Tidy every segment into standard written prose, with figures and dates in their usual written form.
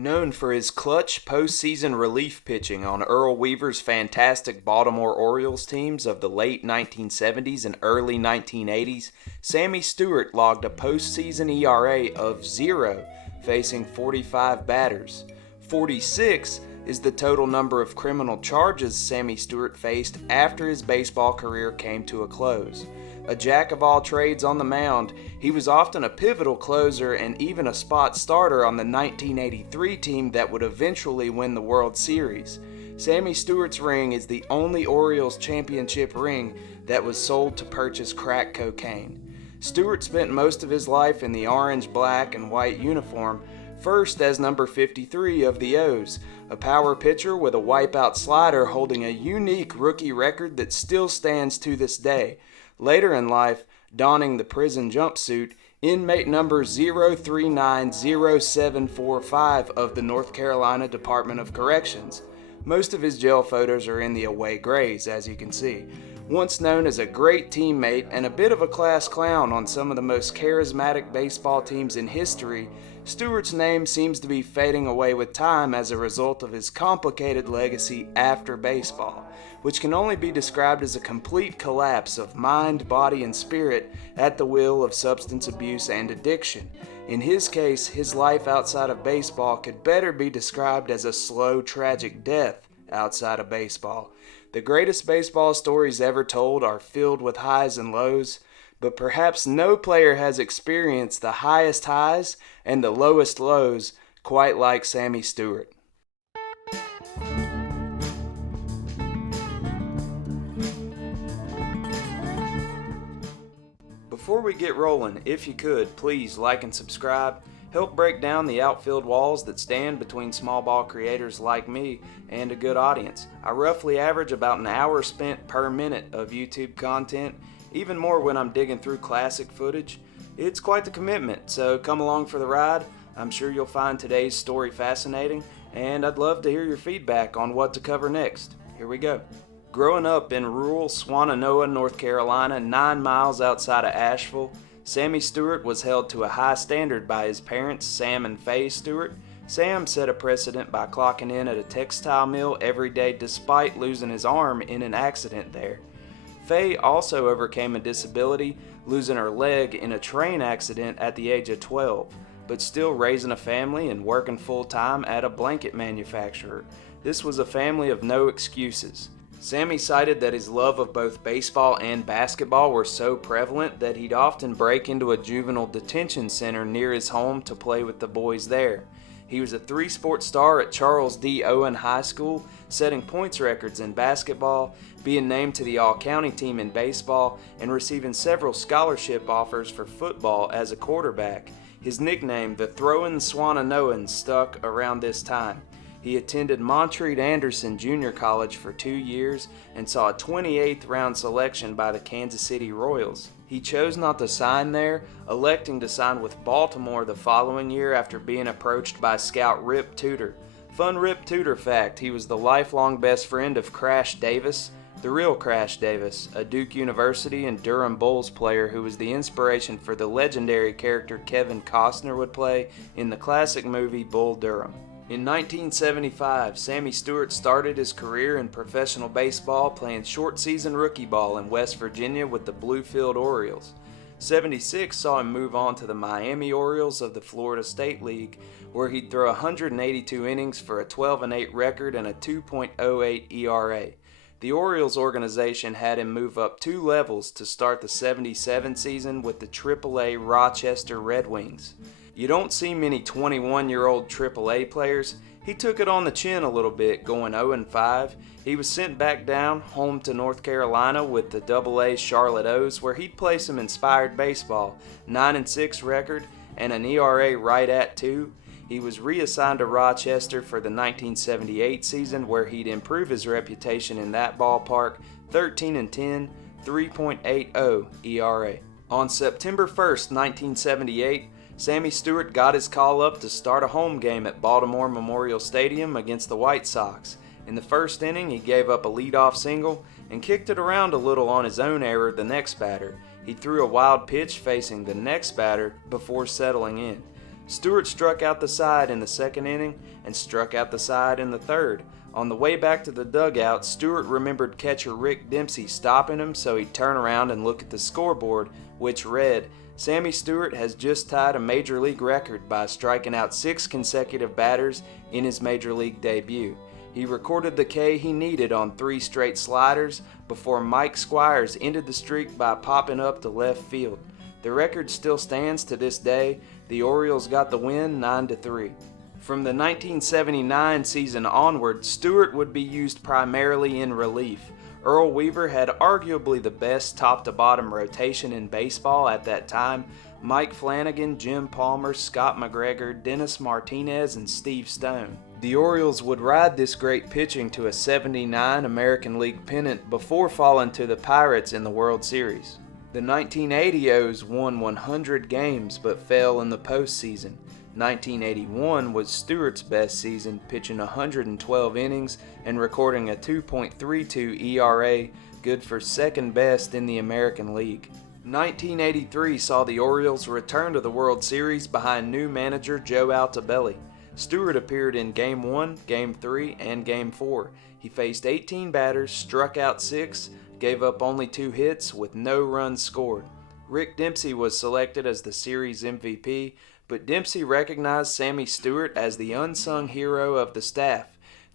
Known for his clutch postseason relief pitching on Earl Weaver's fantastic Baltimore Orioles teams of the late 1970s and early 1980s, Sammy Stewart logged a postseason ERA of 0, facing 45 batters. 46 is the total number of criminal charges Sammy Stewart faced after his baseball career came to a close. A jack of all trades on the mound, he was often a pivotal closer and even a spot starter on the 1983 team that would eventually win the World Series. Sammy Stewart's ring is the only Orioles championship ring that was sold to purchase crack cocaine. Stewart spent most of his life in the orange, black, and white uniform, first as number 53 of the O's, a power pitcher with a wipeout slider holding a unique rookie record that still stands to this day. Later in life, donning the prison jumpsuit, inmate number 0390745 of the North Carolina Department of Corrections. Most of his jail photos are in the away grays, as you can see. Once known as a great teammate and a bit of a class clown on some of the most charismatic baseball teams in history, Stewart's name seems to be fading away with time as a result of his complicated legacy after baseball, which can only be described as a complete collapse of mind, body, and spirit at the will of substance abuse and addiction. In his case, his life outside of baseball could better be described as a slow, tragic death outside of baseball. The greatest baseball stories ever told are filled with highs and lows, but perhaps no player has experienced the highest highs and the lowest lows quite like Sammy Stewart. Before we get rolling, if you could, please like and subscribe. Help break down the outfield walls that stand between small ball creators like me and a good audience. I roughly average about an hour spent per minute of YouTube content, even more when I'm digging through classic footage. It's quite the commitment, so come along for the ride. I'm sure you'll find today's story fascinating, and I'd love to hear your feedback on what to cover next. Here we go. Growing up in rural Swannanoa, North Carolina, 9 miles outside of Asheville, Sammy Stewart was held to a high standard by his parents, Sam and Faye Stewart. Sam set a precedent by clocking in at a textile mill every day despite losing his arm in an accident there. Faye also overcame a disability, losing her leg in a train accident at the age of 12, but still raising a family and working full-time at a blanket manufacturer. This was a family of no excuses. Sammy cited that his love of both baseball and basketball were so prevalent that he'd often break into a juvenile detention center near his home to play with the boys there. He was a three-sport star at Charles D. Owen High School, setting points records in basketball, being named to the all-county team in baseball, and receiving several scholarship offers for football as a quarterback. His nickname, the Throwin' Swannanoan, stuck around this time. He attended Montreat Anderson Junior College for 2 years and saw a 28th round selection by the Kansas City Royals. He chose not to sign there, electing to sign with Baltimore the following year after being approached by scout Rip Tudor. Fun Rip Tudor fact, he was the lifelong best friend of Crash Davis, the real Crash Davis, a Duke University and Durham Bulls player who was the inspiration for the legendary character Kevin Costner would play in the classic movie Bull Durham. In 1975, Sammy Stewart started his career in professional baseball playing short-season rookie ball in West Virginia with the Bluefield Orioles. 76 saw him move on to the Miami Orioles of the Florida State League, where he'd throw 182 innings for a 12-8 record and a 2.08 ERA. The Orioles organization had him move up 2 levels to start the 77 season with the AAA Rochester Red Wings. You don't see many 21-year-old AAA players. He took it on the chin a little bit, going 0-5. He was sent back down home to North Carolina with the AA Charlotte O's, where he'd play some inspired baseball, 9-6 record, and an ERA right at 2. He was reassigned to Rochester for the 1978 season, where he'd improve his reputation in that ballpark, 13-10, 3.80 ERA. On September 1st, 1978, Sammy Stewart got his call up to start a home game at Baltimore Memorial Stadium against the White Sox. In the first inning, he gave up a leadoff single and kicked it around a little on his own error the next batter. He threw a wild pitch facing the next batter before settling in. Stewart struck out the side in the second inning and struck out the side in the third. On the way back to the dugout, Stewart remembered catcher Rick Dempsey stopping him, so he'd turn around and look at the scoreboard, which read, "Sammy Stewart has just tied a major league record by striking out 6 consecutive batters in his major league debut. He recorded the K he needed on 3 straight sliders before Mike Squires ended the streak by popping up to left field. The record still stands to this day. The Orioles got the win 9-3. From the 1979 season onward, Stewart would be used primarily in relief. Earl Weaver had arguably the best top-to-bottom rotation in baseball at that time. Mike Flanagan, Jim Palmer, Scott McGregor, Dennis Martinez, and Steve Stone. The Orioles would ride this great pitching to a 79 American League pennant before falling to the Pirates in the World Series. The 1980 O's won 100 games but fell in the postseason. 1981 was Stewart's best season, pitching 112 innings and recording a 2.32 ERA, good for second best in the American League. 1983 saw the Orioles return to the World Series behind new manager Joe Altobelli. Stewart appeared in Game 1, Game 3, and Game 4. He faced 18 batters, struck out 6, gave up only 2 hits with no runs scored. Rick Dempsey was selected as the series MVP, but Dempsey recognized Sammy Stewart as the unsung hero of the staff.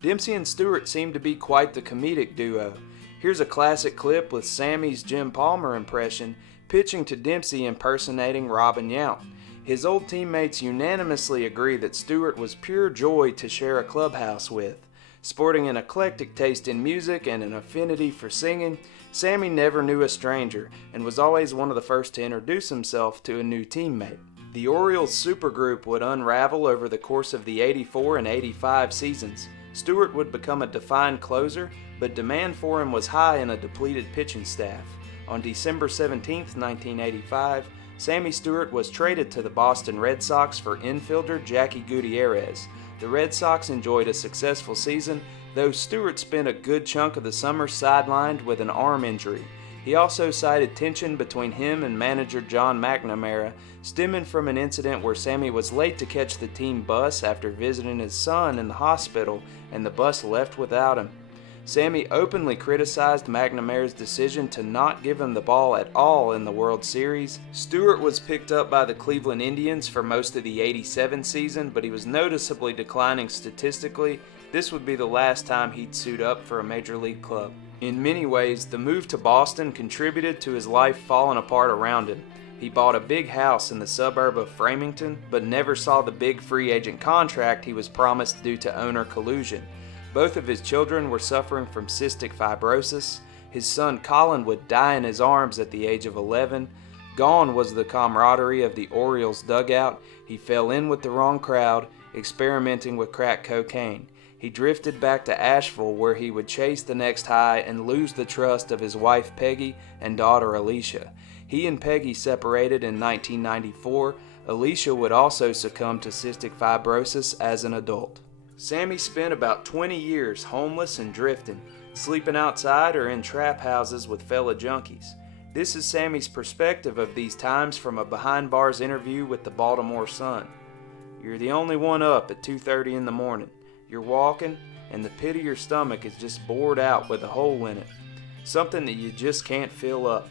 Dempsey and Stewart seemed to be quite the comedic duo. Here's a classic clip with Sammy's Jim Palmer impression, pitching to Dempsey impersonating Robin Yount. His old teammates unanimously agree that Stewart was pure joy to share a clubhouse with. Sporting an eclectic taste in music and an affinity for singing, Sammy never knew a stranger and was always one of the first to introduce himself to a new teammate. The Orioles supergroup would unravel over the course of the 84 and 85 seasons. Stewart would become a defined closer, but demand for him was high in a depleted pitching staff. On December 17, 1985, Sammy Stewart was traded to the Boston Red Sox for infielder Jackie Gutierrez. The Red Sox enjoyed a successful season, though Stewart spent a good chunk of the summer sidelined with an arm injury. He also cited tension between him and manager John McNamara, stemming from an incident where Sammy was late to catch the team bus after visiting his son in the hospital, and the bus left without him. Sammy openly criticized McNamara's decision to not give him the ball at all in the World Series. Stewart was picked up by the Cleveland Indians for most of the 87 season, but he was noticeably declining statistically. This would be the last time he'd suit up for a major league club. In many ways, the move to Boston contributed to his life falling apart around him. He bought a big house in the suburb of Framingham, but never saw the big free agent contract he was promised due to owner collusion. Both of his children were suffering from cystic fibrosis. His son Colin would die in his arms at the age of 11. Gone was the camaraderie of the Orioles dugout. He fell in with the wrong crowd, experimenting with crack cocaine. He drifted back to Asheville, where he would chase the next high and lose the trust of his wife Peggy and daughter Alicia. He and Peggy separated in 1994. Alicia would also succumb to cystic fibrosis as an adult. Sammy spent about 20 years homeless and drifting, sleeping outside or in trap houses with fellow junkies. This is Sammy's perspective of these times from a behind-bars interview with the Baltimore Sun. You're the only one up at 2:30 in the morning. You're walking, and the pit of your stomach is just bored out with a hole in it. Something that you just can't fill up.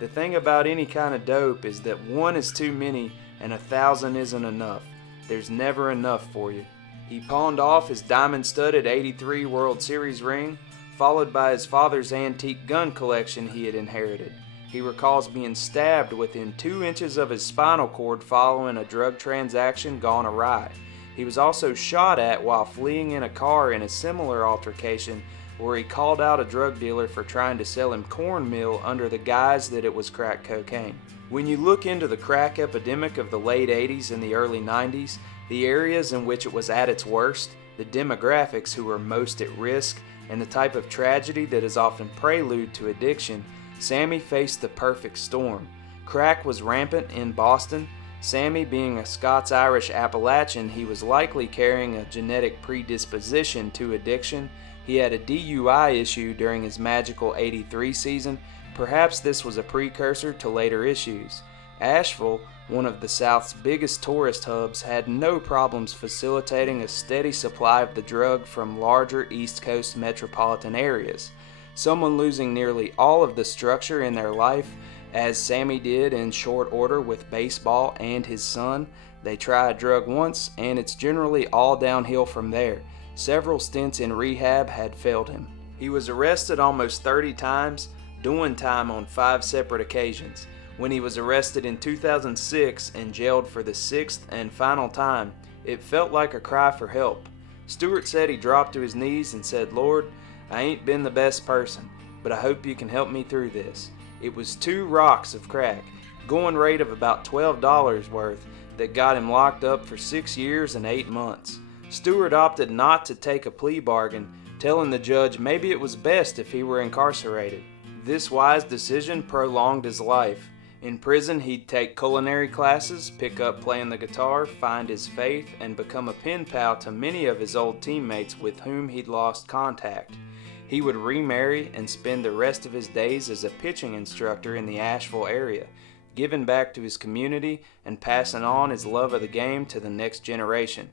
The thing about any kind of dope is that 1 is too many and 1,000 isn't enough. There's never enough for you. He pawned off his diamond-studded '83 World Series ring, followed by his father's antique gun collection he had inherited. He recalls being stabbed within 2 inches of his spinal cord following a drug transaction gone awry. He was also shot at while fleeing in a car in a similar altercation where he called out a drug dealer for trying to sell him cornmeal under the guise that it was crack cocaine. When you look into the crack epidemic of the late 80s and the early 90s, the areas in which it was at its worst, the demographics who were most at risk, and the type of tragedy that is often prelude to addiction, Sammy faced the perfect storm. Crack was rampant in Boston. Sammy being a Scots-Irish Appalachian, he was likely carrying a genetic predisposition to addiction. He had a DUI issue during his magical '83 season. Perhaps this was a precursor to later issues. Asheville, one of the South's biggest tourist hubs, had no problems facilitating a steady supply of the drug from larger East Coast metropolitan areas. Someone losing nearly all of the structure in their life, as Sammy did in short order with baseball and his son. They try a drug once, and it's generally all downhill from there. Several stints in rehab had failed him. He was arrested almost 30 times, doing time on 5 separate occasions. When he was arrested in 2006 and jailed for the 6th and final time, it felt like a cry for help. Stewart said he dropped to his knees and said, "Lord, I ain't been the best person, but I hope you can help me through this." It was 2 rocks of crack, going rate of about $12 worth, that got him locked up for 6 years and 8 months. Stewart opted not to take a plea bargain, telling the judge maybe it was best if he were incarcerated. This wise decision prolonged his life. In prison, he'd take culinary classes, pick up playing the guitar, find his faith, and become a pen pal to many of his old teammates with whom he'd lost contact. He would remarry and spend the rest of his days as a pitching instructor in the Asheville area, giving back to his community and passing on his love of the game to the next generation.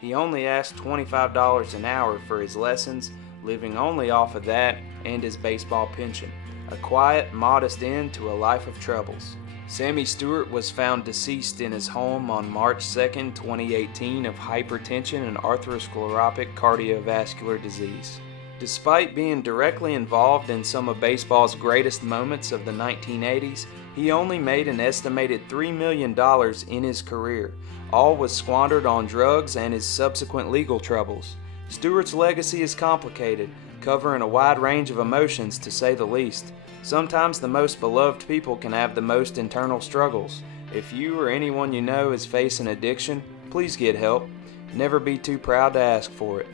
He only asked $25 an hour for his lessons, living only off of that and his baseball pension. A quiet, modest end to a life of troubles. Sammy Stewart was found deceased in his home on March 2, 2018 of hypertension and atherosclerotic cardiovascular disease. Despite being directly involved in some of baseball's greatest moments of the 1980s, he only made an estimated $3 million in his career. All was squandered on drugs and his subsequent legal troubles. Stewart's legacy is complicated, covering a wide range of emotions to say the least. Sometimes the most beloved people can have the most internal struggles. If you or anyone you know is facing addiction, please get help. Never be too proud to ask for it.